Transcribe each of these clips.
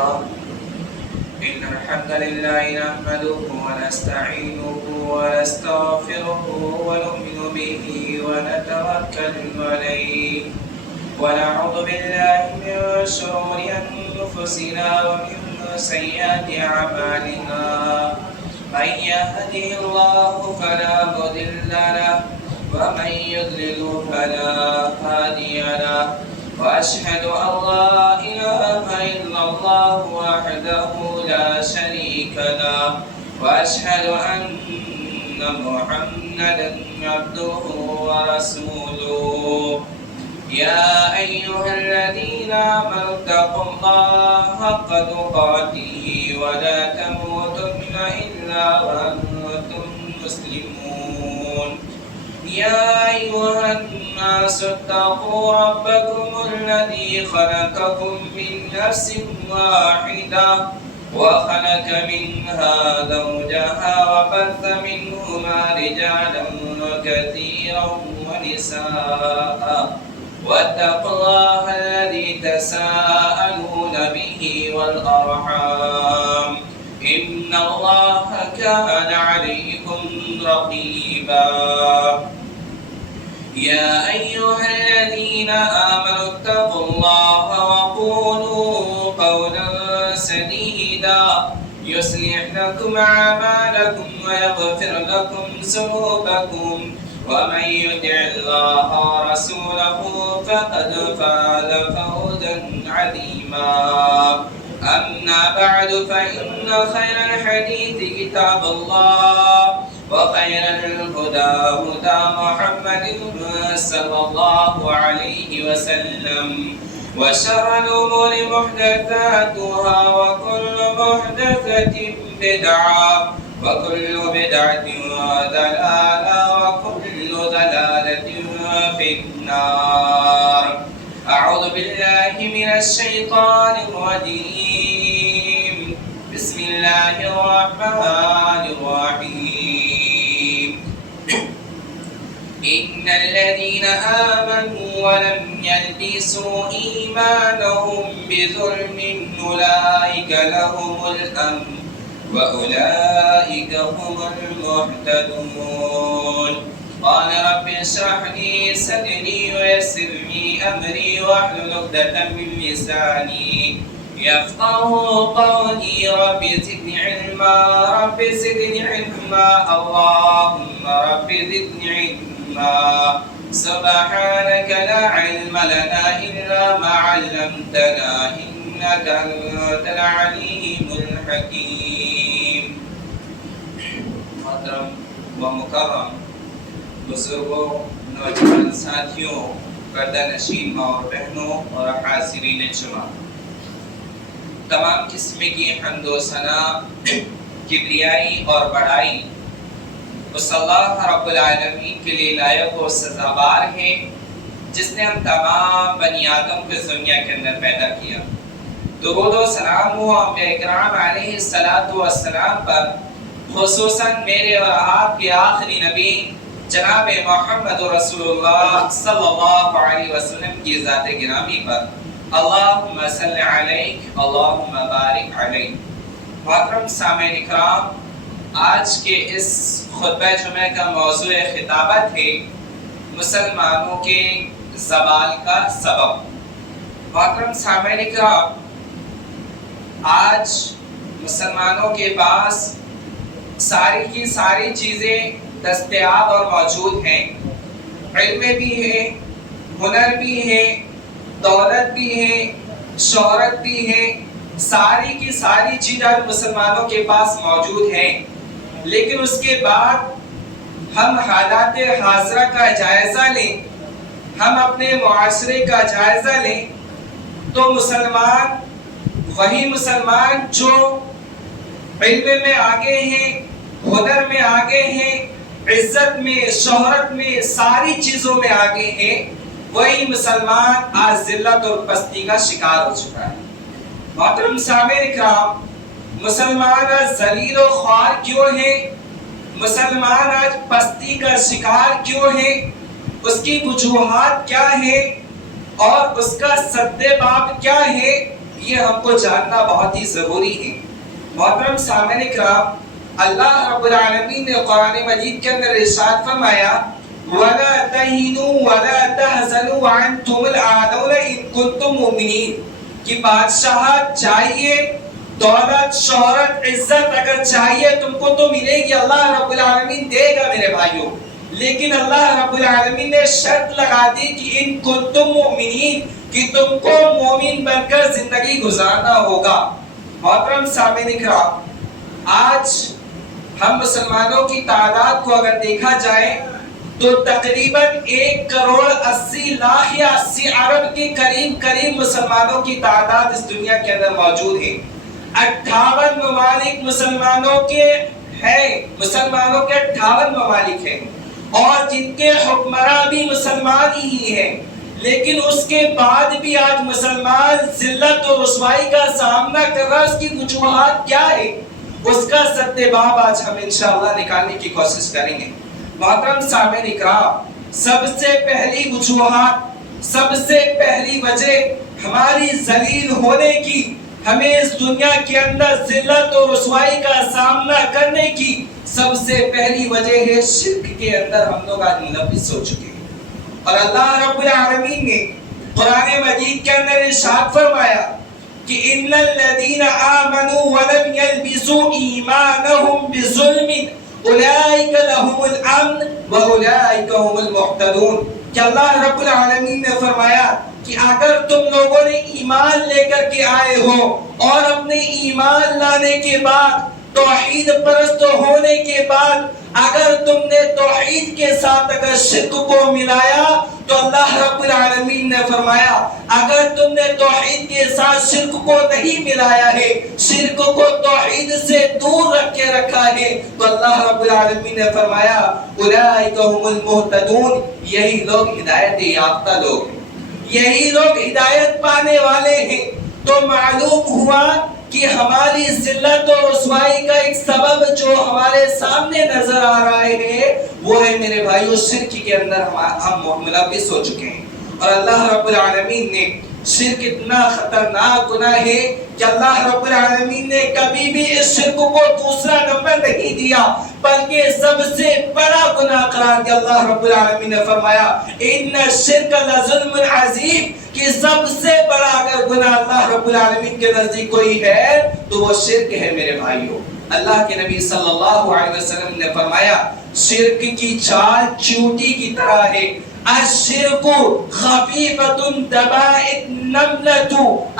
الله إن الحمد لله نحمده ونستعينه ونستغفره ونؤمن به ونتوكل عليه ونعوذ بالله من شرور أنفسنا ومن سيئات أعمالنا من يهده الله فلا مضل له ومن يضلل فلا هادي له وأشهد أن لا إله إلا الله وحده لا شريك له وأشهد أن محمدا عبده ورسوله يا أيها الذين آمنوا اتقوا الله حق تقاته ولا تموتن إلا وأنتم مسلمون يا أيها الناس اتقوا ربكم الذي خلقكم من نفس واحدة وخلق منها زوجها وبث منهما رجالا كثيرا ونساء واتقوا الله الذي تساءلون به والأرحام إن الله كان عليكم رقيبا يا أيها الذين آمنوا اتقوا الله وقولوا قولا سديدا يصلح لكم أعمالكم ويغفر لكم ذنوبكم ومن يطع الله ورسوله فقد فاز فوزا عظيما أما بعد فإن خير الحديث كتاب الله وخير الهدى هدى محمد صلى الله عليه وسلم وشر الأمور محدثاتها وكل محدثة بدعة وكل بدعة ضلالة وكل ضلالة في النار أعوذ بالله من الشيطان الرجيم بسم الله الرحمن الرحيم إن الذين آمنوا ولم يلبسوا إيمانهم بظلم أولئك لهم الأمن وأولئك هم المهتدون قال رب اشرح لي صدري ويسر لي أمري واحلل عقدة من لساني يفقهوا قولي رب زدني علما رب زدني علما اللهم رب زدني علما سبحانك لا علم لنا إلا ما علمتنا إنك أنت العليم الحكيم محترم و مکرم بزرگوں نوجوان ساتھیوں پردہ نشین ماں اور بہنوں اور حاضرین جمع تمام قسم کی حمد و ثنا کبریائی اور بڑائی اس اللہ رب العالمین کے لیے لائق و سزاوار ہے جس نے ہم تمام بنی آدم کو اس دنیا کے اندر پیدا کیا درود و سلام ہو انبیاء اکرام علیہ السلام پر خصوصاً میرے اور آپ کے آخری نبی جناب محمد رسول اللہ صلی اللہ علیہ وسلم کی ذات گرامی پر اللہم صلی علیک اللہم بارک علیک محترم سامعین اکرام آج کے اس خطبہ جمعہ کا موضوع خطابت ہے مسلمانوں کے زوال کا سبب محترم سامعین اکرام آج مسلمانوں کے پاس ساری کی ساری چیزیں دستیاب اور موجود ہیں علم بھی ہے ہنر بھی ہے دولت بھی ہے شہرت بھی ہے ساری کی ساری چیزیں مسلمانوں کے پاس موجود ہیں لیکن اس کے بعد ہم حالات حاضرہ کا جائزہ لیں ہم اپنے معاشرے کا جائزہ لیں تو مسلمان وہی مسلمان جو علم میں آگے ہیں ہنر میں آگے ہیں عزت میں شہرت میں ساری چیزوں میں آگے ہیں وہی مسلمان آج ذلت اور پستی کا شکار ہو چکا ہے محترم سامعین اکرام مسلمان آج ذلیل و خوار کیوں ہے مسلمان آج پستی کا شکار کیوں ہے اس کی وجوہات کیا ہے اور اس کا سد باب کیا ہے یہ ہم کو جاننا بہت ہی ضروری ہے۔ محترم سامعین کرام، اللہ رب العالمین نے قرآن مجید کے اندر ارشاد فرمایا وَلَا تَهِنُوا وَلَا تَحْزَنُوا وَأَنْتُمُ الْأَعْلَوْنَ إِن كُنتُم مُؤْمِنِينَ کہ بادشاہت چاہیے، دولت، شہرت، عزت اگر چاہیے تم کو تو ملے گی، اللہ رب العالمین دے گا میرے بھائیوں، لیکن اللہ رب العالمین نے شرط لگا دی کہ ان کنتم مؤمنین کہ تم کو مومن بن کر زندگی گزارنا ہوگا۔ محترم سامعین کرام، آج ہم مسلمانوں کی تعداد کو اگر دیکھا جائے تو تقریباً 1,80,00,000 یا 80 ارب کے قریب مسلمانوں کی تعداد اس دنیا کے اندر موجود ہے۔ 58 ممالک مسلمانوں کے ہیں، مسلمانوں کے 58 ممالک ہیں اور جن کے حکمراں بھی مسلمان ہی ہیں، لیکن اس کے بعد بھی آج مسلمان ذلت اور رسوائی کا سامنا کر رہا ہے۔ اس کی وجوہات کیا ہے؟ اس کا سدباب آج ہم انشاءاللہ نکالنے کی کوشش کریں گے۔ محترم سامعین اکرام، سب سے پہلی وجوہات، سب سے پہلی وجہ ہماری ذلیل ہونے کی، ہمیں اس دنیا کے اندر ذلت اور رسوائی کا سامنا کرنے کی سب سے پہلی وجہ ہے شرک کے اندر ہم لوگ آج ملوث ہو چکے ہیں۔ اور اللہ رب العالمین نے قرآن مجید کے اندر ارشاد فرمایا کہ ان الذین آمنوا ولم یلبسوا ایمانہم بظلم اولئک لهم الامن واولئک هم المهتدون کہ اللہ رب العالمین نے فرمایا کہ اگر تم لوگوں نے ایمان لے کر کے آئے ہو اور اپنے ایمان لانے کے بعد، توحید پرست ہونے کے بعد اگر تم نے توحید کے ساتھ اگر شرک کو ملایا تو اللہ رب العالمین نے فرمایا اگر تم نے توحید کے ساتھ شرک کو نہیں ملایا ہے، شرک کو توحید سے دور رکھ کے رکھا ہے، تو اللہ رب العالمین نے فرمایا اولئک هم المهتدون، یہی لوگ ہدایت یافتہ لوگ ہیں، یہی لوگ ہدایت پانے والے ہیں۔ تو معلوم ہوا کہ ہماری ذلت اور رسوائی کا ایک سبب جو ہمارے سامنے نظر آ رہا ہے وہ ہے میرے بھائیو شرک کے اندر ہم ملوث ہو چکے ہیں۔ اور اللہ رب العالمین نے شرک اتنا خطرناک گناہ ہے کہ اللہ رب العالمین نے کبھی بھی اس شرک کو دوسرا نمبر نہیں دیا بلکہ سب سے بڑا گناہ قرار دیا۔ اللہ رب العالمین نے فرمایا ان الشرک لظلم عظیم کہ سب سے بڑا اگر گناہ اللہ رب العالمین کے نزدیک کوئی ہے تو وہ شرک ہے میرے بھائیوں۔ اللہ کے نبی صلی اللہ علیہ وسلم نے فرمایا شرک کی چال چیونٹی کی طرح ہے، الشرک خفیفۃ دبائت نملۃ،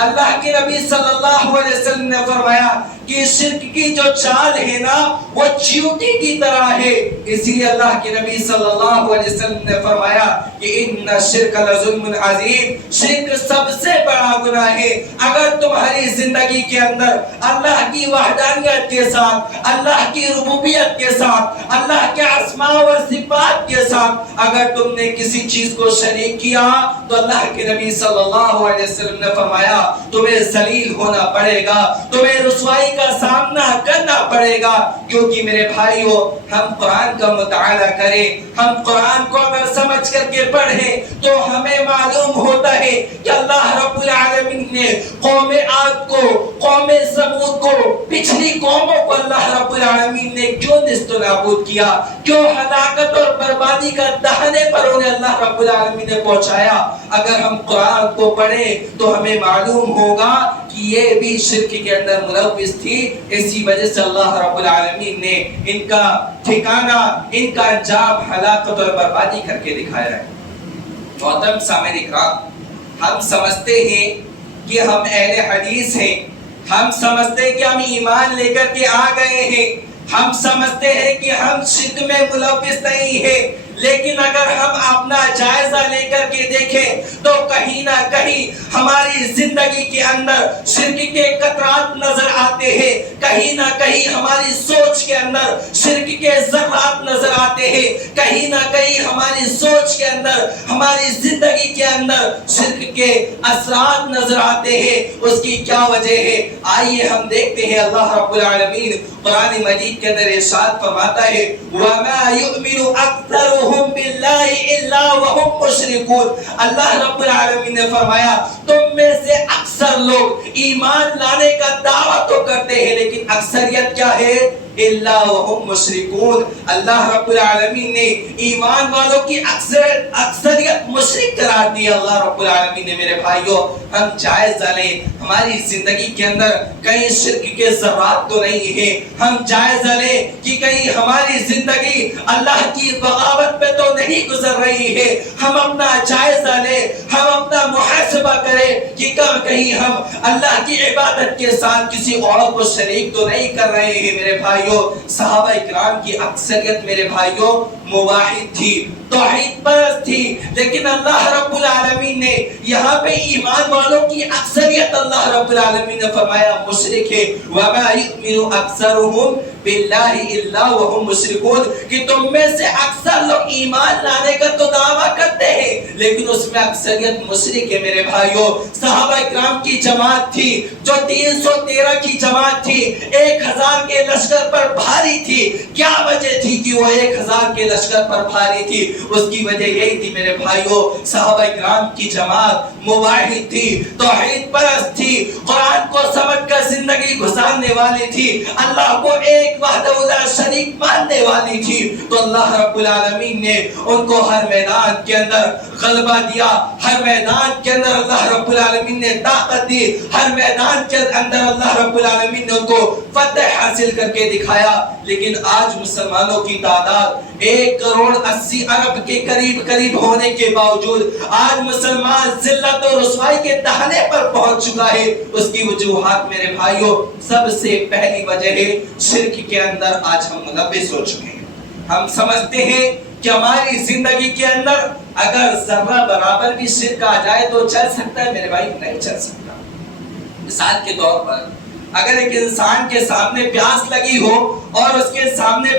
اللہ کے نبی صلی اللہ علیہ وسلم نے فرمایا کہ شرک کی جو چال ہے نا وہ چیونٹی کی طرح ہے، اسی لیے اللہ کے نبی صلی اللہ علیہ وسلم نے فرمایا کہ ان الشرک لظلم عظیم، شرک سب سے بڑا گناہ ہے۔ اگر تمہاری زندگی کے اندر اللہ کی وحدانیت کے ساتھ، اللہ کی ربوبیت کے ساتھ، اللہ کے اسماء و صفات کے ساتھ اگر تم نے کسی چیز کو شریک کیا تو اللہ کے نبی صلی اللہ علیہ وسلم نے فرمایا تمہیں ذلیل ہونا پڑے گا، تمہیں رسوائی کا سامنا کرنا پڑے گا۔ کیونکہ میرے بھائیو ہم قرآن کا مطالعہ کریں، ہم قرآن کو اگر سمجھ کر کے پڑھیں تو ہمیں معلوم ہوتا ہے کہ اللہ رب العالمین نے قوم عاد کو، قوم ثمود کو، پچھلی قوموں کو اللہ رب العالمین نے کیوں نیست و نابود کیا، کیوں ہلاکت اور بربادی کا دہنے پر انہیں اللہ رب العالمین نے پہنچایا۔ اگر ہم قرآن کو پڑھیں تو ہمیں معلوم ہوگا کہ یہ بھی شرک کے اندر ملوث تھی، اسی وجہ سے اللہ رب العالمین نے ان کا ٹھکانہ، ان کا انجام ہلاکت اور بربادی کر کے دکھایا ہے۔ محترم سامعین اکرام، ہم سمجھتے ہیں کہ ہم اہل حدیث ہیں، ہم سمجھتے ہیں کہ ہم ایمان لے کر کے آ گئے ہیں، ہم سمجھتے ہیں کہ ہم شرک میں ملوث نہیں ہیں، لیکن اگر ہم اپنا جائزہ لے کر کے دیکھیں تو کہیں نہ کہیں ہماری زندگی کے اندر شرک کے قطرات نظر آتے ہیں، کہیں نہ کہیں ہماری سوچ کے اندر شرک کے ذرات نظر آتے ہیں، کہیں نہ کہیں ہماری سوچ کے اندر، ہماری زندگی کے اندر شرک کے اثرات نظر آتے ہیں۔ اس کی کیا وجہ ہے؟ آئیے ہم دیکھتے ہیں۔ اللہ رب العالمین قرآن مجید کے اندر ارشاد فرماتا ہے وَمَا يُؤْمِنُ أَكْثَرُهُمْ بِاللَّهِ إِلَّا وَهُمْ مُشْرِكُونَ، اللہ رب العالمین نے فرمایا تم میں سے اکثر اکثر لوگ ایمان لانے کا دعویٰ تو کرتے ہیں لیکن اکثریت کیا ہے؟ اللہ وہم مشرکون. اللہ رب العالمین نے ایمان والوں کی اکثریت مشرک قرار دی. اللہ رب العالمین نے میرے بھائیوں ہم جائزہ لیں ہماری زندگی کے اندر کہیں شرک کے ذرات تو نہیں ہیں. ہم جائزہ لیں کہ کہیں ہماری زندگی اللہ کی بغاوت پہ تو نہیں گزر رہی ہے. ہم اپنا جائزہ لیں, ہم اپنا محاسبہ کریں کہ کہیں ہم اللہ کی عبادت کے ساتھ کسی اور کو شریک تو نہیں کر رہے ہیں. میرے بھائیوں صحابہ اکرام کی اکثریت میرے بھائیوں موحد تھی, توحید پرست تھی, لیکن اللہ رب العالمین نے یہاں پہ ایمان والوں کی اکثریت اللہ رب العالمین نے فرمایا مشرک ہے. وَمَا يُؤْمِنُ أَكْثَرُهُمْ بِاللَّهِ إِلَّا وَهُمْ مُشْرِكُونَ کہ تم میں سے اکثر لوگ ایمان لانے کا تو دعویٰ کرتے ہیں لیکن اس میں اکثریت مشرک ہے. میرے بھائیوں صحابہ اکرام کی جماعت تھی جو 313 کی جماعت تھی, 1000 کے لشکر پر بھاری تھی. کیا وجہ تھی کہ وہ 1000 کے لشکر پر بھاری تھی؟ اس کی وجہ یہی تھی میرے بھائیوں صحابہ اکرام کی جماعت موحد تھی, توحید پرست تھی, قرآن کو سمجھ کر زندگی گزارنے والی تھی, اللہ کو ایک وحدہ لا شریک ماننے والی تھی. تو اللہ رب العالمین نے ان کو ہر میدان کے اندر غلبہ دیا, ہر میدان کے اندر اللہ رب العالمین نے طاقت دی, ہر میدان کے اندر اللہ رب العالمین نے ان کو فتح حاصل کر کے دکھایا. لیکن آج مسلمانوں کی تعداد 1,80,00,000,000 کے قریب ہونے کے باوجود آج مسلمان ذلت و رسوائی کے دہانے پر پہنچ چکا ہے. اس کی وجوہات میرے بھائیوں سب سے پہلی وجہ ہے شرک کے اندر آج ہم ملوث ہو چکے ہیں. ہم سمجھتے ہیں کہ ہماری زندگی کے اندر اگر ذرہ برابر بھی شرک آ جائے تو چل سکتا ہے. میرے بھائی نہیں چل سکتا. مثال کے طور پر اگر ایک انسان کے سامنے پیاس لگی ہو اور اس کے سامنے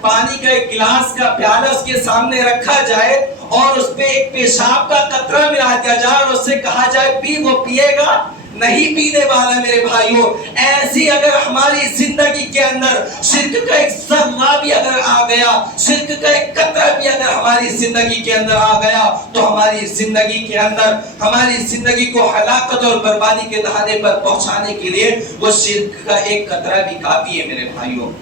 پانی کا ایک گلاس کا پیالہ اس کے سامنے رکھا جائے اور اس پہ ایک پیشاب کا قطرہ ملا دیا جائے اور اس سے کہا جائے پی, وہ پیے گا نہیں پینے والا. میرے بھائیوں ایسی اگر ہماری زندگی کے اندر شرک کا ایک ذرہ بھی اگر آ گیا, شرک کا ایک قطرہ بھی اگر ہماری زندگی کے اندر آ گیا تو ہماری زندگی کے اندر ہماری زندگی کو ہلاکت اور بربادی کے دہانے پر پہنچانے کے لیے وہ شرک کا ایک قطرہ بھی کافی ہے. میرے بھائیوں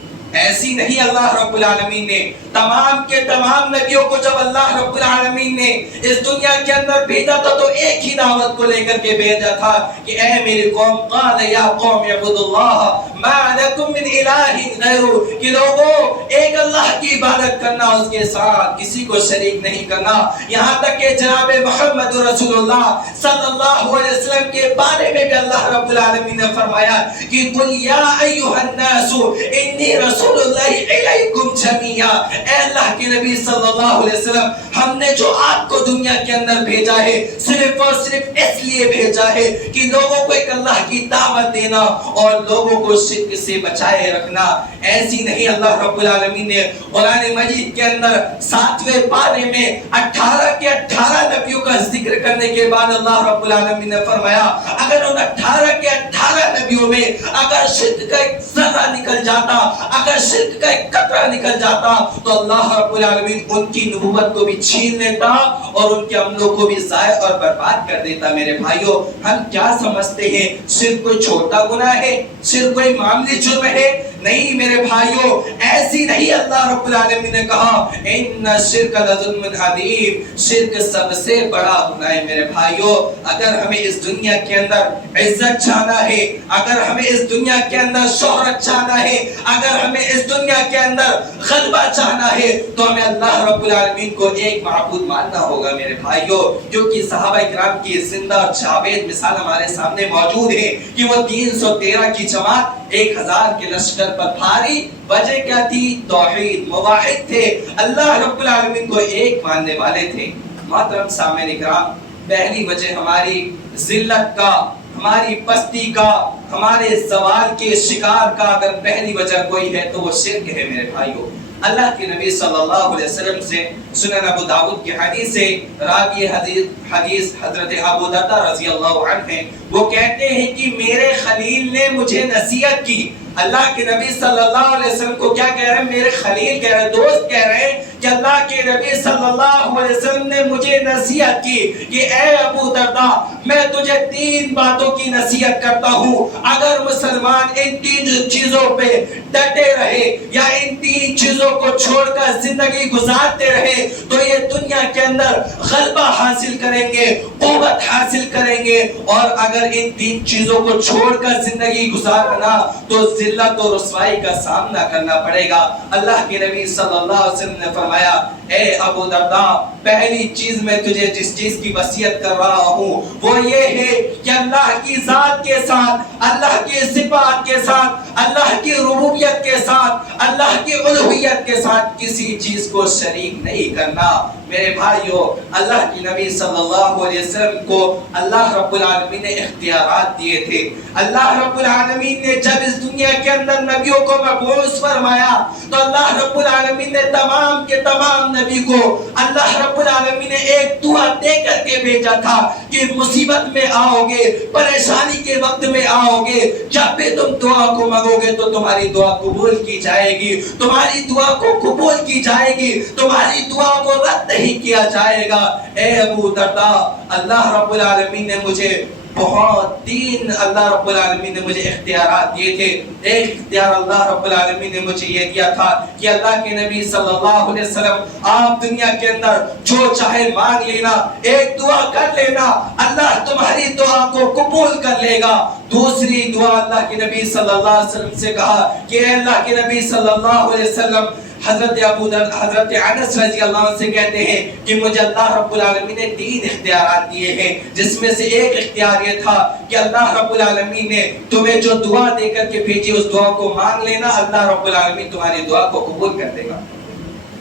ایسی نہیں اللہ رب العالمین نے تمام کے تمام نبیوں کو جب اللہ رب العالمین نے اس دنیا کے اندر بھیجا تھا تو ایک ہی دعوت کو لے کر کے بھیجا تھا کہ اے میری قوم, قال یا قوم اعبدوا اللہ ما لکم من الہ غیرہ, کہ لوگوں ایک اللہ کی عبادت کرنا, اس کے ساتھ کسی کو شریک نہیں کرنا. یہاں تک کہ جناب محمد رسول اللہ صلی اللہ علیہ وسلم کے بارے میں بھی اللہ رب العالمین نے فرمایا کہ قل یا ایھا الناس انی رسول اللہ علیکم جمیعا, اے اللہ کے نبی صلی اللہ علیہ وسلم ہم نے جو آپ کو دنیا کے اندر بھیجا ہے صرف اور صرف اس لیے بھیجا ہے کہ لوگوں کو ایک اللہ کی دعوت دینا اور لوگوں کو شرک سے بچائے رکھنا. ایسی نہیں اللہ رب العالمین نے قرآن مجید کے اندر 7ویں پارے میں 18 کے 18 نبیوں کا ذکر کرنے کے بعد اللہ رب العالمین نے فرمایا اگر ان 18 کے 18 نبیوں میں اگر شرک کا ایک ذرہ نکل جاتا, اگر شرک کا ایک قطرہ نکل جاتا تو اللہ رب العالمین ان کی نبوت کو بھی چھین لیتا اور ان کے عملوں کو بھی ضائع اور برباد کر دیتا. میرے بھائیوں ہم کیا سمجھتے ہیں شرک کوئی چھوٹا گناہ ہے, شرک کوئی معمولی جرم ہے؟ نہیں میرے بھائیوں ایسی نہیں. اللہ رب العالمین نے کہا ان الشرک لظلم عظیم, شرک سب سے بڑا گناہ ہے. میرے بھائیوں اگر ہمیں اس دنیا کے اندر عزت چاہنا ہے, اگر ہمیں اس دنیا کے اندر شہرت چاہنا ہے, اگر ہمیں اس دنیا کے اندر غلبہ چاہنا ہے تو ہمیں اللہ رب العالمین کو ایک معبود ماننا ہوگا. میرے بھائیوں کیونکہ صحابہ اکرام کی زندہ اور جاوید مثال ہمارے سامنے موجود ہے کہ وہ 313 کی جماعت 1000 کے لشکر پر بھاری. وجہ کیا تھی؟ توحید, موحد تھے, اللہ رب العالمین کو ایک ماننے والے تھے. محترم سامعین اکرام پہلی وجہ ہماری ذلت کا, ہماری پستی کا, ہمارے زوال کے شکار کا اگر پہلی وجہ کوئی ہے تو وہ شرک ہے. میرے بھائیوں اللہ کے نبی صلی اللہ علیہ وسلم سے سنن ابو داؤد کی حدیث سے راوی حدیث حضرت ابو درداء رضی اللہ عنہ ہیں, وہ کہتے ہیں کہ میرے خلیل نے مجھے نصیحت کی. اللہ کے نبی صلی اللہ علیہ وسلم کو کیا کہہ رہے ہیں؟ میرے خلیل کہہ رہے ہیں, دوست کہہ رہے ہیں کہ اللہ کے نبی صلی اللہ علیہ وسلم نے مجھے نصیحت کی کہ اے ابو درداء میں تجھے 3 باتوں کی نصیحت کرتا ہوں، اگر مسلمان ان 3 چیزوں پہ ڈٹے رہے یا ان 3 چیزوں کو چھوڑ کر زندگی گزارتے رہے تو یہ دنیا کے اندر غلبہ حاصل کریں گے، قوت حاصل کریں گے، اور اگر ان 3 چیزوں کو چھوڑ کر زندگی گزارنا تو ذلت و رسوائی کا سامنا کرنا پڑے گا۔ اللہ کے نبی صلی اللہ علیہ وسلم نے فرمایا اے ابو درداء پہلی چیز میں تجھے جس چیز کی وصیت کر رہا ہوں وہ یہ ہے کہ اللہ کی ذات کے ساتھ، اللہ کی صفات کے ساتھ، اللہ کی ربوبیت کے ساتھ، اللہ کی الوہیت کے ساتھ کسی چیز کو شریک نہیں کرنا۔ میرے بھائیو، اللہ کی نبی صلی اللہ علیہ وسلم کو اللہ رب العالمین نے اختیارات دیے تھے۔ اللہ رب العالمین نے جب اس دنیا کے اندر نبیوں کو مبعوث فرمایا تو اللہ رب العالمین نے تمام کے تمام نبی کو اللہ رب العالمین نے ایک دعا دے کر کے بھیجا تھا کہ مصیبت میں آؤ گے، پریشانی کے وقت میں آؤ گے، جب بھی تم دعا کو مانگو گے تو تمہاری دعا قبول کی جائے گی، تمہاری دعا کو قبول کی جائے گی، تمہاری دعا کو رد نہیں کیا جائے گا۔ اے ابو درداء اللہ رب العالمین نے مجھے بہت 3 اللہ رب العالمین نے مجھے اختیارات دیے تھے۔ ایک اختیار اللہ رب العالمین نے مجھے یہ دیا تھا کہ اللہ کے نبی صلی اللہ علیہ وسلم آپ دنیا کے اندر جو چاہے مانگ لینا، ایک دعا کر لینا، اللہ تمہاری دعا کو قبول کر لے گا۔ دوسری دعا اللہ کے نبی صلی اللہ علیہ وسلم سے کہا کہ اے اللہ کے نبی صلی اللہ علیہ وسلم حضرت انس رضی اللہ عنہ سے کہتے ہیں کہ مجھے اللہ رب العالمین نے 3 اختیارات دیے ہیں، جس میں سے ایک اختیار یہ تھا کہ اللہ رب العالمین نے تمہیں جو دعا دے کر کے بھیجی اس دعا کو مانگ لینا، اللہ رب العالمین تمہاری دعا کو قبول کر دے گا۔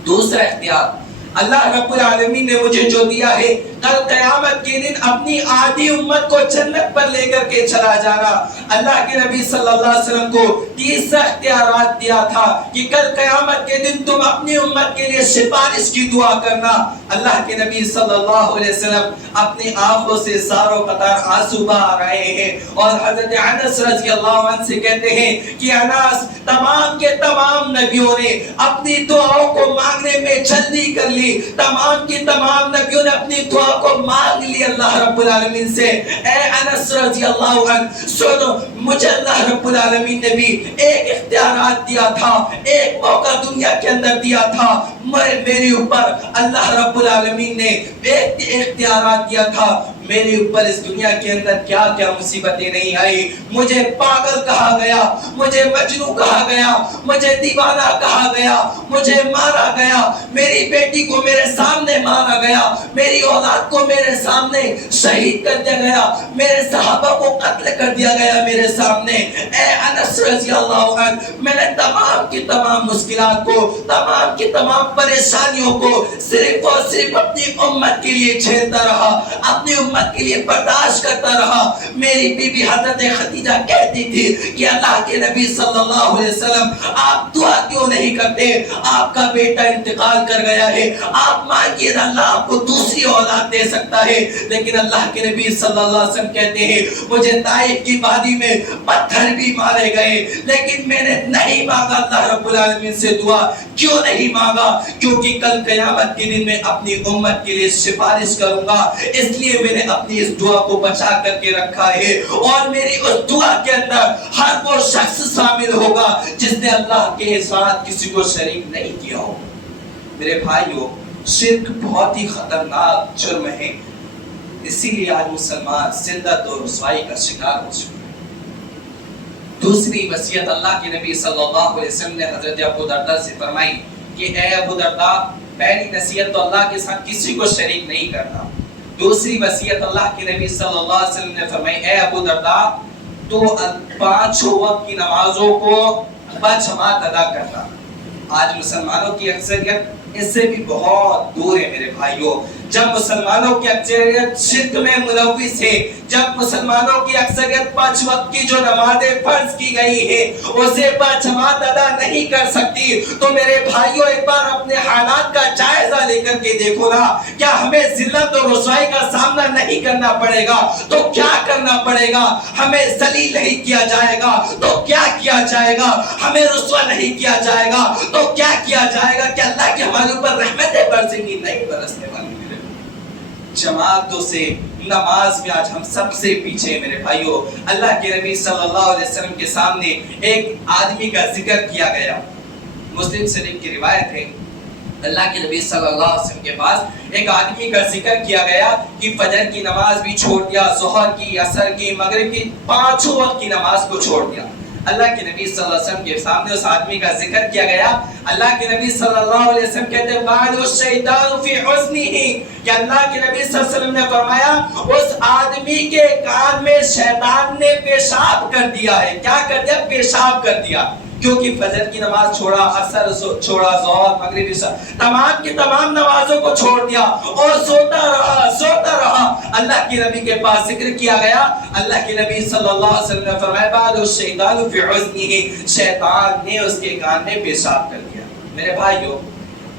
دوسرا اختیار اللہ رب العالمین نے مجھے جو دیا ہے کل قیامت کے دن اپنی آدھی امت کو جنت پر لے کر کے چلا جانا۔ اللہ کے نبی صلی اللہ علیہ وسلم کو تیسرا اختیارات دیا تھا کہ کل قیامت کے دن تم اپنی امت کے لیے سفارش کی دعا کرنا۔ اللہ کے نبی صلی اللہ علیہ وسلم اپنی آنکھوں سے زاروں قطار آنسو بہا رہے ہیں اور حضرت انس رضی اللہ عنہ سے کہتے ہیں کہ انس تمام کے تمام نبیوں نے اپنی دعاؤں کو مانگنے میں جلدی کر لی، تمام کے تمام نبیوں نے اپنی دعا کو مانگ لی اللہ رب العالمین سے۔ اے انس رضی اللہ عنہ سنو، مجھے اللہ رب العالمین نے بھی ایک اختیارات دیا تھا، ایک موقع دنیا کے اندر دیا تھا، میرے اوپر اللہ رب العالمین نے ایک اختیارات دیا تھا، میرے اوپر اس دنیا کے اندر کیا کیا مصیبتیں نہیں آئی۔ مجھے پاگل کہا گیا، مجھے مجنون کہا گیا، مجھے دیوانہ کہا گیا، مجھے مارا گیا، میری بیٹی کو میرے سامنے مارا گیا، میری اولاد کو میرے سامنے شہید کر دیا گیا، میرے صحابہ کو قتل کر دیا گیا میرے سامنے۔ اے انس رضی اللہ عنہ میں نے تمام کی تمام مشکلات کو، تمام کی تمام پریشانیوں کو صرف اور صرف اپنی امت کے لیے جھیلتا رہا، اپنی امت کے لیے برداشت کرتا رہا۔ میری بی بی حضرت خدیجہ کہتی تھی کہ اللہ کے نبی صلی اللہ علیہ وسلم آپ دعا کیوں نہیں کرتے؟ آپ کا بیٹا انتقال کر گیا ہے، آپ مانگیے اللہ آپ کو دوسری اولاد دے سکتا ہے۔ لیکن اللہ کے نبی صلی اللہ علیہ وسلم کہتے ہیں مجھے طائف کی وادی میں پتھر بھی مارے گئے لیکن میں نے نہیں مانگا اللہ رب العالمین سے دعا۔ کیوں نہیں مانگا؟ کیونکہ کل قیامت کے دن میں اپنی امت کے لیے سفارش کروں گا، اس لیے میں نے اپنی اس دعا کو بچا کر کے رکھا ہے، اور میری اس دعا کے اندر ہر وہ شخص شامل ہوگا جس نے اللہ کے ساتھ کسی کو شریک نہیں کیا ہو۔ میرے بھائیو، شرک بہت ہی خطرناک جرم ہے، اسی لیے آج مسلمان ذلت اور رسوائی کا شکار ہو چکے ہیں۔ دوسری وصیت اللہ کے نبی صلی اللہ علیہ وسلم نے حضرت ابو درداء سے فرمائی کہ اے ابو درداء پہلی نصیحت تو اللہ کے ساتھ کسی کو شریک نہیں کرنا۔ دوسری وصیت اللہ کے نبی صلی اللہ علیہ وسلم نے فرمائی اے ابو درداء تو 5 وقت کی نمازوں کو بجماعت ادا کرنا۔ آج مسلمانوں کی اکثریت اس سے بھی بہت دور ہے میرے بھائیوں۔ جب مسلمانوں کی اکثریت شرک میں ملوث ہے، جب مسلمانوں کی اکثریت 5 وقت کی جو نمازیں فرض کی گئی ہے اسے بجماعت ادا نہیں کر سکتی، تو میرے بھائیوں ایک بار اپنے حالات کا جائزہ لے کر کے دیکھو نا، کیا ہمیں ذلت اور رسوائی کا سامنا نہیں کرنا پڑے گا تو کیا کرنا پڑے گا؟ ہمیں ذلیل نہیں کیا جائے گا تو کیا کیا جائے گا؟ ہمیں رسوا نہیں کیا جائے گا تو کیا کیا جائے گا؟ کہ اللہ کے ہمارے اوپر رحمت برسیں گی نہیں برسنے والی میرے جماعتوں سے نماز میں آج ہم سب سے پیچھے میرے بھائیوں اللہ کے نبی صلی اللہ علیہ وسلم کے سامنے ایک آدمی کا ذکر کیا گیا مسلم شریف کی روایت ہے اللہ کے نبی صلی اللہ علیہ وسلم کے پاس ایک آدمی کا ذکر کیا گیا کہ فجر کی نماز بھی چھوڑ دیا ظہر کی عصر کی مغرب کی پانچوں وقت کی نماز کو چھوڑ دیا اللہ کے نبی صلی اللہ علیہ وسلم کے سامنے اس آدمی کا ذکر کیا گیا اللہ کے نبی صلی اللہ علیہ وسلم کہتے ہیں بعد الشیطان فی حزنہ کہ اللہ کے نبی صلی اللہ علیہ وسلم نے فرمایا اس آدمی کے کان میں شیطان نے پیشاب کر دیا ہے کیا کر دیا پیشاب کر دیا کیونکہ فجر کی نماز چھوڑا عصر چھوڑا ظہر مغرب عشاء تمام کی تمام نمازوں کو چھوڑ دیا اور سوتا رہا اللہ کے نبی کے پاس ذکر کیا گیا اللہ کے نبی صلی اللہ علیہ وسلم نے فرمایا بعد الشیطان فی حزنہ شیطان نے اس کے کان میں پیشاب کر دیا میرے بھائیو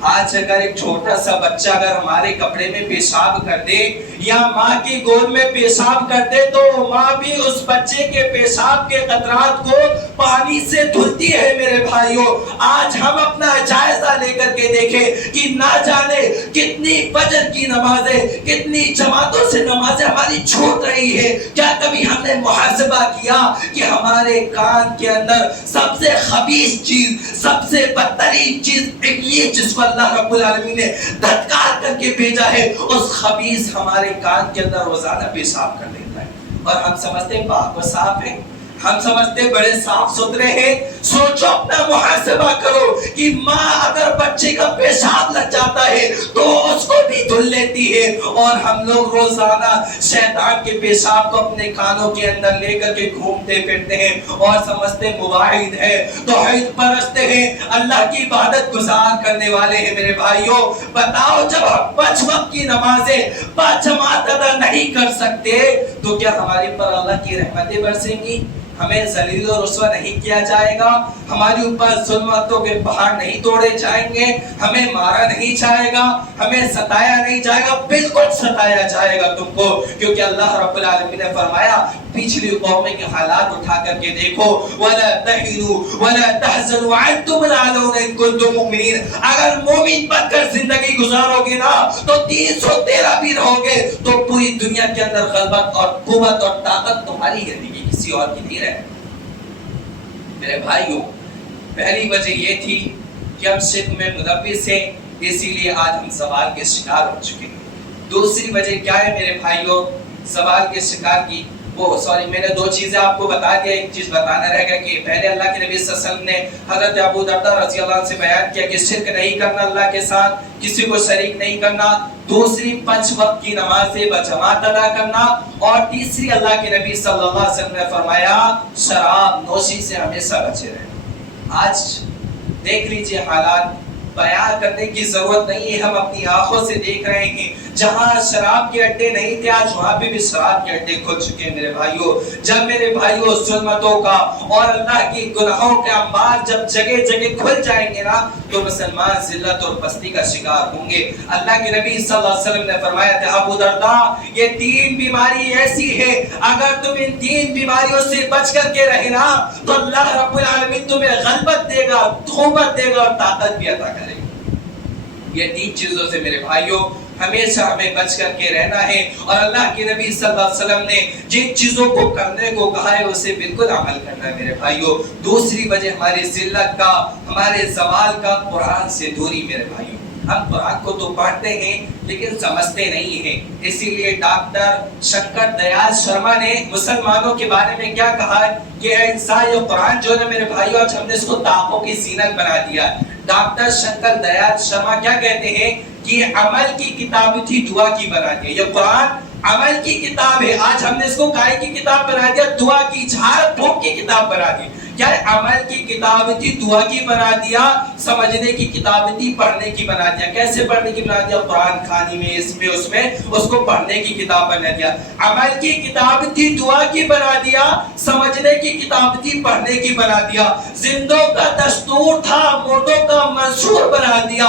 آج اگر ایک چھوٹا سا بچہ اگر ہمارے کپڑے میں پیشاب کر دے یا ماں کی گود میں پیشاب کر دے تو ماں بھی اس بچے کے پیشاب کے قطرات کو پانی سے دھلتی ہے میرے بھائیوں آج ہم اپنا جائزہ لے کر کے دیکھیں کہ نہ جانے کتنی فجر کی نمازیں کتنی جماعتوں سے نمازیں ہماری چھوٹ رہی ہے کیا کبھی ہم نے محاسبہ کیا کہ ہمارے کان کے اندر سب سے خبیث چیز سب سے بدترین چیز ابلیس جس کو اللہ رب العالمین نے دھتکار کر کے بھیجا ہے اس خبیث ہمارے کان کے اندر روزانہ پیشاب کر دیتا ہے اور ہم سمجھتے ہیں پاک و صاف ہے ہم سمجھتے بڑے صاف ستھرے ہیں سوچو اپنا محاسبہ کرو کہ ماں اگر بچے کا پیشاب لگ جاتا ہے تو اس کو بھی دھل لیتی ہے اور ہم لوگ روزانہ شیطان کے پیشاب کو اپنے کانوں کے اندر لے کر کے گھومتے پھرتے ہیں اور سمجھتے مواحد ہے توحید پرست ہیں اللہ کی عبادت گزار کرنے والے ہیں میرے بھائیوں بتاؤ جب ہم 5 وقت کی نمازیں باجماعت ادا نہیں کر سکتے تو کیا ہمارے پر اللہ کی رحمتیں برسیں گی ہمیں ذلیل و رسوا نہیں کیا جائے گا ہمارے اوپر ظلمتوں کے پہاڑ نہیں توڑے جائیں گے ہمیں مارا نہیں جائے گا ہمیں ستایا نہیں جائے گا بالکل ستایا جائے گا تم کو کیونکہ اللہ رب العالمین نے فرمایا پچھلی قوموں کے حالات اٹھا کر کے دیکھو وَلَا تَهِنُوا وَلَا تَحْزَنُوا وَأَنْتُمُ الْأَعْلَوْنَ إِن كُنتُم مُؤْمِنِينَ اگر مومن بن کر زندگی گزارو گے نا تو 313 بھی رہو گے تو پوری دنیا کے اندر غلبت اور قوت اور طاقت تمہاری ہے کسی اور کی نہیں رہے میرے بھائیوں پہلی وجہ یہ تھی کہ ہم شرک میں ملوث ہیں اسی لیے آج ہم سوال کے شکار ہو چکے ہیں دوسری وجہ کیا ہے میرے بھائیوں سوال کے شکار کی میں نے 2 چیزیں آپ کو بتا دیا ایک چیز بتانا رہ گیا کہ پہلے اللہ کے نبی صلی اللہ علیہ وسلم نے حضرت ابو درداء رضی اللہ عنہ سے بیان کیا کہ شرک نہیں کرنا اللہ کے ساتھ کسی کو شریک نہیں کرنا دوسری 5 وقت کی نمازیں بجماعت ادا کرنا اور تیسری اللہ کے نبی صلی اللہ علیہ وسلم نے فرمایا شراب نوشی سے ہمیشہ بچے رہیں آج دیکھ لیجئے حالات بیان کرنے کی ضرورت نہیں ہے ہم اپنی آنکھوں سے دیکھ رہے ہیں جہاں شراب کے اڈے نہیں تھے آج وہاں پہ بھی شراب کے اڈے کھل چکے ہیں میرے بھائیوں جب میرے بھائیوں ظلمتوں کا اور اللہ کی گناہوں کے انبار جب جگہ جگہ کھل جائیں گے نا تو مسلمان ذلت اور پستی کا شکار ہوں گے اللہ کے نبی صلی اللہ علیہ وسلم نے فرمایا تھا ابو درداء یہ 3 بیماری ایسی ہے اگر تم ان 3 بیماریوں سے بچ کر کے رہے نا تو اللہ رب العالمین تمہیں غلبت دے گا قوت دے گا اور طاقت بھی عطا کرے گا یہ 3 چیزوں سے میرے بھائیوں ہمیشہ ہمیں بچ کر کے رہنا ہے اور اللہ کے نبی صلی اللہ علیہ وسلم نے جن چیزوں کو کرنے کو کہا ہے اسے بالکل عمل کرنا ہے میرے بھائیوں دوسری وجہ ہماری ذلت کا ہمارے زوال کا قرآن سے دوری میرے بھائیوں ہم قرآن کو تو پڑھتے ہیں لیکن سمجھتے نہیں ہیں اسی لیے ڈاکٹر شنکر دیال شرما نے مسلمانوں کے بارے میں کیا کہا ہے کہ انسان یہ قرآن جو ہے میرے بھائیوں آج ہم نے اس کو تاقوں کی زینت بنا دیا ڈاکٹر شنکر دیال شرما کیا کہتے ہیں کہ عمل کی کتاب تھی دعا کی بنا دیا یہ قرآن عمل کی کتاب ہے آج ہم نے اس کو کائے کی کتاب بنا دیا دعا کی جھاڑ پھونک کی کتاب بنا دی کیا عمل کی کتاب تھی دعا کی بنا دیا سمجھنے کی کتاب تھی پڑھنے کی بنا دیا کیسے پڑھنے کی بنا دیا قرآن خانی میں اس میں اس کو پڑھنے کی کتاب بنا دیا عمل کی کتاب تھی دعا کی بنا دیا سمجھنے کی کتاب تھی پڑھنے کی بنا دیا زندوں کا دستور تھا مردوں کا منصور بنا دیا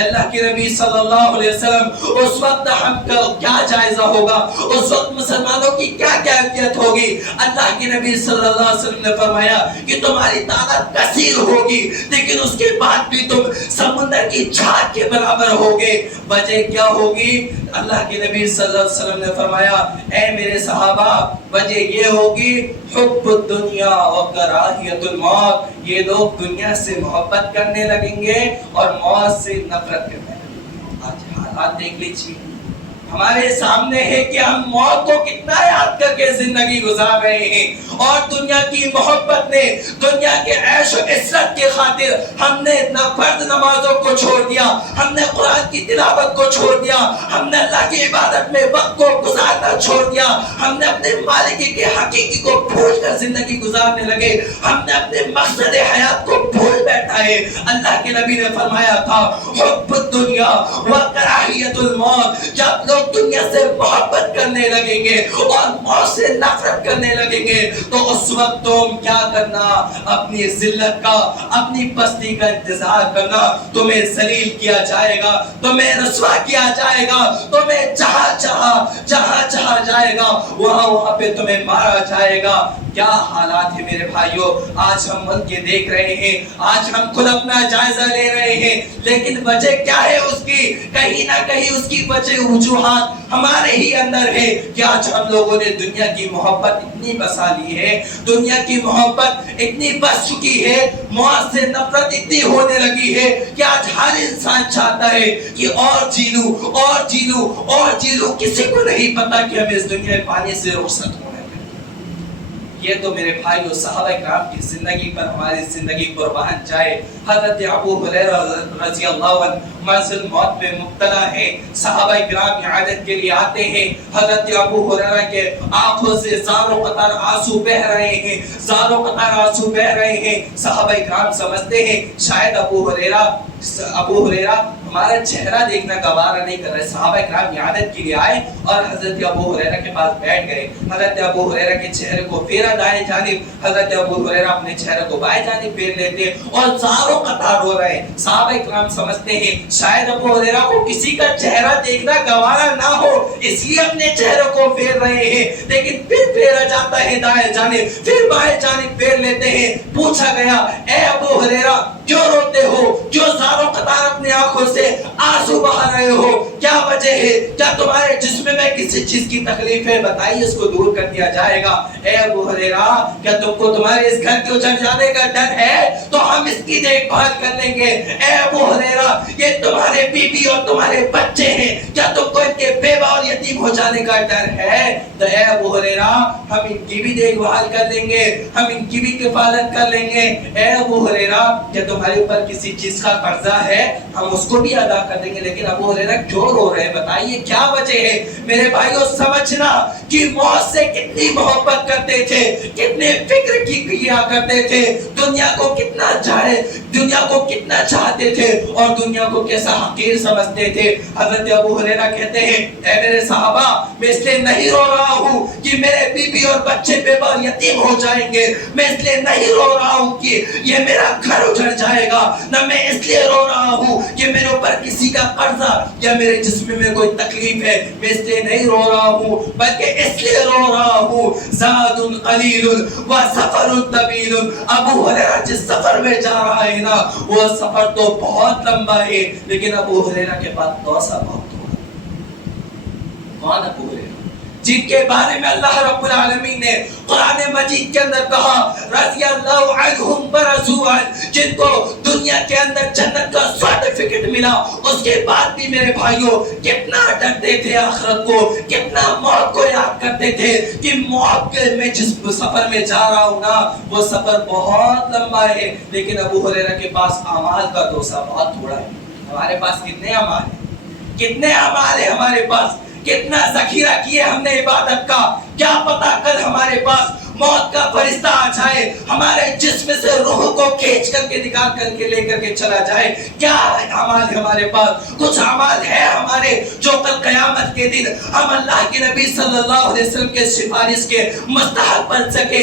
اللہ کے نبی صلی اللہ علیہ وسلم اس وقت ہم کا کیا جائزہ ہوگا, اس وقت مسلمانوں کی کیا کیفیت ہوگی. اللہ کے نبی صلی اللہ علیہ وسلم نے فرمایا کہ تمہاری تعداد کثیر ہوگی لیکن اس کے بعد بھی تم سمندر کی جھاگ کے برابر ہوگے. وجہ کیا ہوگی؟ اللہ کے نبی صلی اللہ علیہ وسلم نے فرمایا اے میرے صحابہ وجہ یہ ہوگی حب الدنیا و کراہیت الموت. یہ لوگ دنیا سے محبت کرنے لگیں گے اور موت سے نفرت کرنے لگیں گے. آج حالات دیکھ لیجیے ہمارے سامنے ہے کہ ہم موت کو کتنا یاد کر کے زندگی گزار رہے ہیں اور دنیا کی محبت نے, دنیا کے عیش و عشرت کے خاطر ہم نے فرض نمازوں کو چھوڑ دیا, ہم نے قرآن کی تلاوت کو چھوڑ دیا, ہم نے اللہ کی عبادت میں وقت کو گزارنا چھوڑ دیا, ہم نے اپنے مالک کے حقیقی کو بھول کر زندگی گزارنے لگے, ہم نے اپنے مقصد حیات کو بھول بیٹھا ہے. اللہ کے نبی نے فرمایا تھا حب الدنیا و کراہیت الموت. جب لوگ دنیا سے محبت کرنے لگیں گے اور موت سے نفرت کرنے لگیں گے تو اس وقت تم کیا کرنا, اپنی ذلت کا, اپنی پستی کا انتظار کرنا. تمہیں ذلیل کیا جائے گا, تمہیں رسوا کیا جائے گا, تمہیں جہاں جائے گا وہاں پہ تمہیں مارا جائے گا. کیا حالات ہے میرے بھائیوں, آج ہم ملک کے دیکھ رہے ہیں, آج ہم خود اپنا جائزہ لے رہے ہیں, لیکن وجہ کیا ہے اس کی؟ کہیں نہ کہیں اس کی وجہ وجوہات ہمارے ہی اندر ہے کہ آج ہم لوگوں نے دنیا کی محبت اتنی بسا لی ہے, دنیا کی محبت اتنی بس چکی ہے, موت سے نفرت اتنی ہونے لگی ہے کہ آج ہر انسان چاہتا ہے کہ اور جی لوں. کسی کو نہیں پتا کہ ہمیں اس دنیا میں پانی سے رخصت ہونا. یہ تو میرے بھائیو صحابہ کرام کی زندگی پر ہماری زندگی قربان جائے. حضرت ابو ہریرہ رضی اللہ عنہ منزل موت میں مبتلا ہے. صحابہ کرام عیادت کے لیے آتے ہیں. حضرت ابو ہریرہ کے آنکھوں سے زاروں قطار آنسو بہ رہے ہیں. صحابہ کرام سمجھتے ہیں شاید ابو ہریرہ ہمارا چہرہ دیکھنا گوارا نہیں کر رہے. صحابہ کرام عیادت کے لیے آئے اور حضرت ابو ہریرہ کے پاس بیٹھ گئے. حضرت ابو ہریرہ کے چہرے کو پھیرا دائیں جانب, حضرت ابو ہریرہ اپنے چہرے کو بائیں جانب پھیر لیتے اور زاروں قطار ہو رہے ہیں. صحابہ کرام سمجھتے ہیں شاید ابو ہریرہ کو کسی کا چہرہ دیکھنا گوارا نہ ہو اس لیے اپنے چہرے کو پھیر رہے ہیں, لیکن پھر پھیرا جاتا ہے دائیں جانب, پھر بائیں جانب پھیر لیتے ہیں. پوچھا گیا اے ابو ہریرہ کیوں روتے ہو, کیوں زاروں قطار اپنے آنکھوں سے آنسو بہا رہے ہو, کیا وجہ ہے, کیا تمہارے جسم میں کسی چیز کی تکلیف ہے, بتائیے اس کو دور کر دیا جائے گا. اے ابو ہریرہ کیا تم کو تمہارے اس گھر کے اجڑ جانے کا ڈر ہے تو ہم اس کی دیکھ بھال کر لیں گے. اے ابو ہریرہ یہ تمہارے بیوی اور تمہارے بچے ہیں, کیا تم کو ان کے بیوہ اور یتیم ہو جانے کا ڈر ہے؟ تو اے ابو ہریرہ ہم ان کی بھی دیکھ بھال کر لیں گے, ہم ان کی بھی کفالت کر لیں گے. اے ابو ہریرہ کیا تمہارے اوپر کسی چیز کا قرضہ ہے, ہم اس کو بھی ادا کر دیں گے. لیکن ابو ہریرہ کیوں رو رہے ہیں, بتائیے کیا وجہ ہے؟ میرے بھائیوں سمجھنا کہ موت سے کتنی محبت کرتے تھے, کتنے فکر کی کیا کرتے تھے, دنیا کو کتنا چاہتے تھے اور دنیا کو کیسا حقیر سمجھتے تھے. حضرت ابو ہریرہ کہتے ہیں اے میرے صحابہ میں اس لیے نہیں رو رہا ہوں کہ میرے بیوی اور بچے بیوہ اور یتیم ہو جائیں گے, میں اس لیے نہیں رو رہا ہوں کہ یہ میرا گھر اجڑ جائے گا, نہ میں اس لیے رو رہا ہوں کہ میرے اوپر کسی کا قرضہ یا میرے جسم میں کوئی تکلیف ہے, میں اس لیے نہیں رو رہا ہوں بلکہ اس لیے رو رہا ہوں زاد قلیل و سفر طویل. ابو ہریرہ جس سفر میں جا رہا ہے نا وہ سفر تو بہت لمبا ہے لیکن ابو ہریرہ کے پاس توسہ بہت تھوڑا. کون ابو ہریرہ جن کے بارے میں اللہ رب العالمین نے قرآن مجید کے اندر کہا رضی اللہ عنہم ورضوا عنہ, جن کو دنیا کے اندر جنت کا سرٹیفکیٹ ملا اس کے بعد بھی میرے بھائیوں کتنا ڈرتے تھے آخرت کو, کتنا موت کو یاد کرتے تھے کہ موت کے میں جس سفر میں جا رہا ہوں نا وہ سفر بہت لمبا ہے. لیکن ابو ہریرہ کے پاس اعمال کا توسہ بہت تھوڑا ہے. ہمارے پاس کتنے اعمال ہیں ہمارے پاس, کتنا ذخیرہ کیے ہم نے عبادت کا, کیا پتا کل ہمارے پاس موت کا فرشتہ آ جائے ہمارے جسم سے روح کو کھینچ کر کے نکال کر کے لے کر کے چلا جائے. کیا اعمال ہے ہمارے پاس؟ کچھ اعمال ہے ہمارے جو کل قیامت کے دن ہم اللہ کے نبی صلی اللہ علیہ وسلم کے سفارش کے مستحق بن سکے.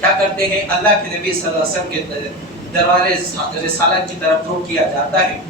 کیا کرتے ہیں؟ اللہ کے نبی صلی اللہ علیہ وسلم کے دربار رسالت کی طرف رخ کیا جاتا ہے.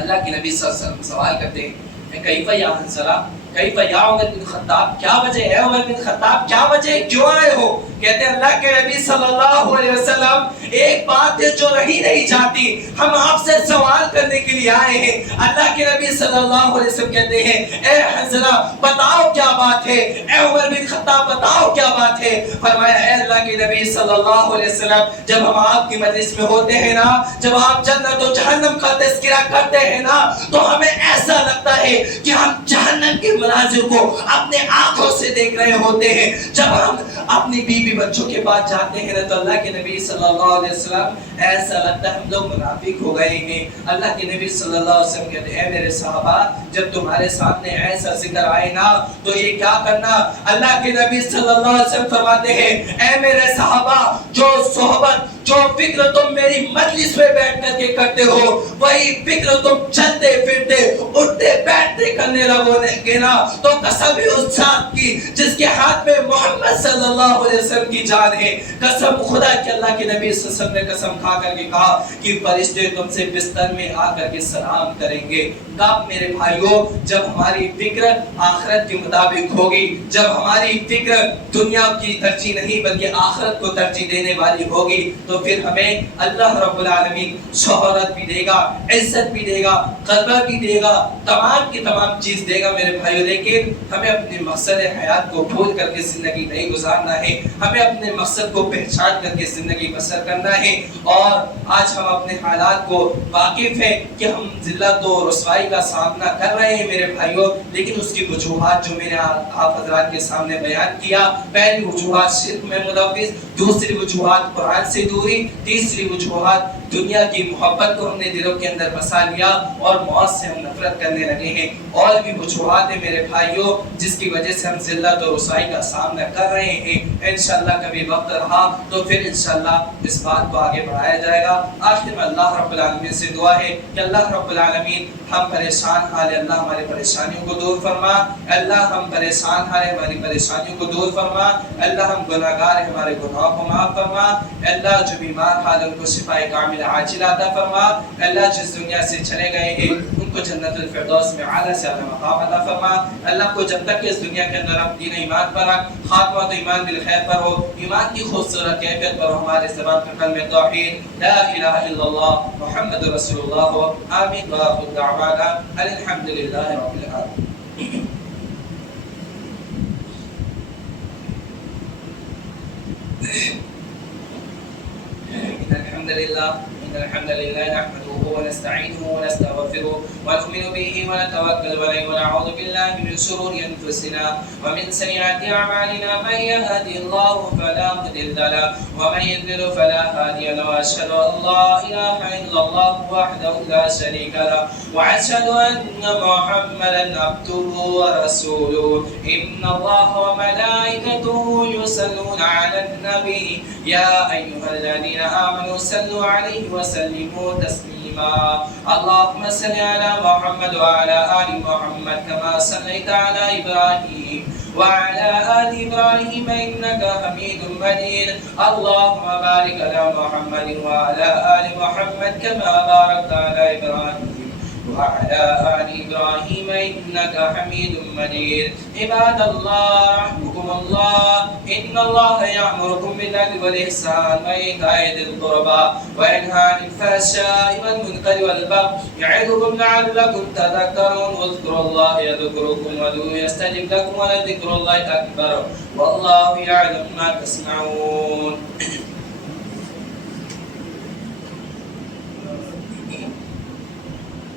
اللہ کے نبی صلی اللہ علیہ وسلم سوال کرتے ہیں کیف یا حنظلہ، کیف یا عمر بن خطاب، کیا وجہ ہے عمر بن خطاب، کیا وجہ ہے، کیوں آئے ہو؟ کہتے ہیں اللہ کے نبی صلی اللہ علیہ وسلم ایک بات ہے جو رہی نہیں جاتی، ہم آپ سے سوال کرنے کے لیے آئے ہیں. اللہ کے نبی صلی اللہ علیہ وسلم کہتے ہیں اے حنظلہ بتاؤ کیا بات ہے، اے عمر بن خطاب بتاؤ کیا بات ہے. فرمایا اے اللہ کے نبی صلی اللہ علیہ وسلم جب ہم آپ کی مجلس میں ہوتے ہیں نا، جب آپ جنت و جہنم کا تذکرہ کرتے ہیں نا، تو ہمیں ایسا لگتا ہے کہ ہم جہنم کے مناظر کو اپنے آنکھوں سے دیکھ رہے ہوتے ہیں. جب ہم اپنی بیوی بچوں کے پاس جاتے ہیں تو اللہ کے نبی صلی اللہ علیہ وسلم ایسا لگتا ہے ہم لوگ منافق ہو گئے ہیں. اللہ کے نبی صلی اللہ علیہ وسلم کہتے ہیں اے میرے صحابہ جب تمہارے سامنے ایسا ذکر آئے نا تو یہ کیا کرنا. اللہ کے نبی صلی اللہ علیہ وسلم فرماتے ہیں اے میرے صحابہ جو صحبت جو فکر تم میری مجلس میں بیٹھ کر کے کرتے ہو وہی فکر تم چلتے پھرتے اٹھتے بیٹھتے کرنے لگو گے نا تو قسم ہے اس ذات کی جس کے ہاتھ میں محمد صلی اللہ علیہ وسلم کی جان ہے، قسم خدا کہ اللہ کے نبی صلی اللہ علیہ وسلم نے قسم کھا کر کے کہا کہ فرشتے تم سے بستر میں آ کر کے سلام کریں گے. کب میرے بھائیوں جب ہماری فکر آخرت کے مطابق ہوگی، جب ہماری فکر دنیا کی ترجیح نہیں بلکہ آخرت کو ترجیح دینے والی ہوگی تو پھر ہمیں اللہ رب العالمین شہرت بھی دے گا، عزت بھی دے گا، غلبہ بھی دے گا، تمام کی تمام چیز دے گا میرے بھائیوں. لیکن ہمیں اپنے مقصد حیات کو بھول کر کے زندگی نہیں گزارنا ہے، ہمیں اپنے مقصد کو پہچان کر کے زندگی بسر کرنا ہے. اور آج ہم اپنے حالات کو واقف ہیں کہ ہم ذلت و رسوائی کا سامنا کر رہے ہیں میرے بھائیوں، لیکن اس کی وجوہات جو میں نے آپ حضرات کے سامنے بیان کیا، پہلی وجوہات شرک میں ملوث، دوسری وجوہات قرآن سے دوری، تیسری وجوہات دنیا کی محبت کو ہم نے دلوں کے اندر بسا لیا اور موت سے ہم نفرت کرنے لگے ہیں. اور بھی وجوہات ہیں میرے بھائیوں جس کی وجہ سے ہم ذلت و رسوائی کا سامنا کر رہے ہیں. انشاءاللہ کبھی وقت رہا تو پھر انشاءاللہ اس بات کو آگے بڑھایا جائے گا. آخر میں اللہ رب العالمین سے دعا ہے کہ اللہ رب العالمین ہم پریشان حال اللہ ہماری پریشانیوں کو دور فرما، اللہ ہم پریشان حال ہماری پریشانیوں کو دور فرما، اللہ ہم گناہگار ہمارے گناہوں کو معاف فرما، اللہ جو بیمار حال ان کو شفاء کامل عاجل عطا فرما، اللہ جس دنیا سے چلے گئے ہیں ان کو جنت الفردوس میں اعلیٰ سے اعلیٰ مقام عطا فرما. اللہ کو جب تک اس دنیا کے اندر ہم دین ایمان پر رکھ، خاتمہ تو ایمان بالخیر پر ہو، ایمان کی خوبصورت کیفیت پر ہو، ہمارے زبان پر کلمہ توحید لا الہ الا اللہ محمد رسول اللہ ہو. آمین وآخر دعوانا الحمدللہ رب العالمین. الحمد لله نحمده ونستعينه ونستغفره ونؤمن به ونتوكل عليه ونعوذ بالله من شرور انفسنا ومن سيئات اعمالنا من يهده الله فلا مضل له ومن يضلل فلا هادي له واشهد ان لا اله الا الله وحده لا شريك له واشهد ان محمدا عبده ورسوله. ان الله وملائكته يصلون على النبي يا ايها الذين امنوا صلوا عليه وسلموا تسليما. اللهم صل على محمد وعلى ال محمد كما صليت على ابراهيم وعلى ال ابراهيم انك حميد مجيد. اللهم بارك على محمد وعلى ال محمد كما باركت على ابراهيم وعلى آل إبراهيم إنك حميد مجيد. عباد الله رحمكم الله إن الله يأمركم بالعدل والإحسان وإيتاء ذي القربى وينهى عن الفحشاء والمنكر والبغي يعظكم لعلكم تذكرون. واذكروا الله يذكركم وادعوه يستجب لكم ولذكر الله أكبر والله يعلم ما تصنعون.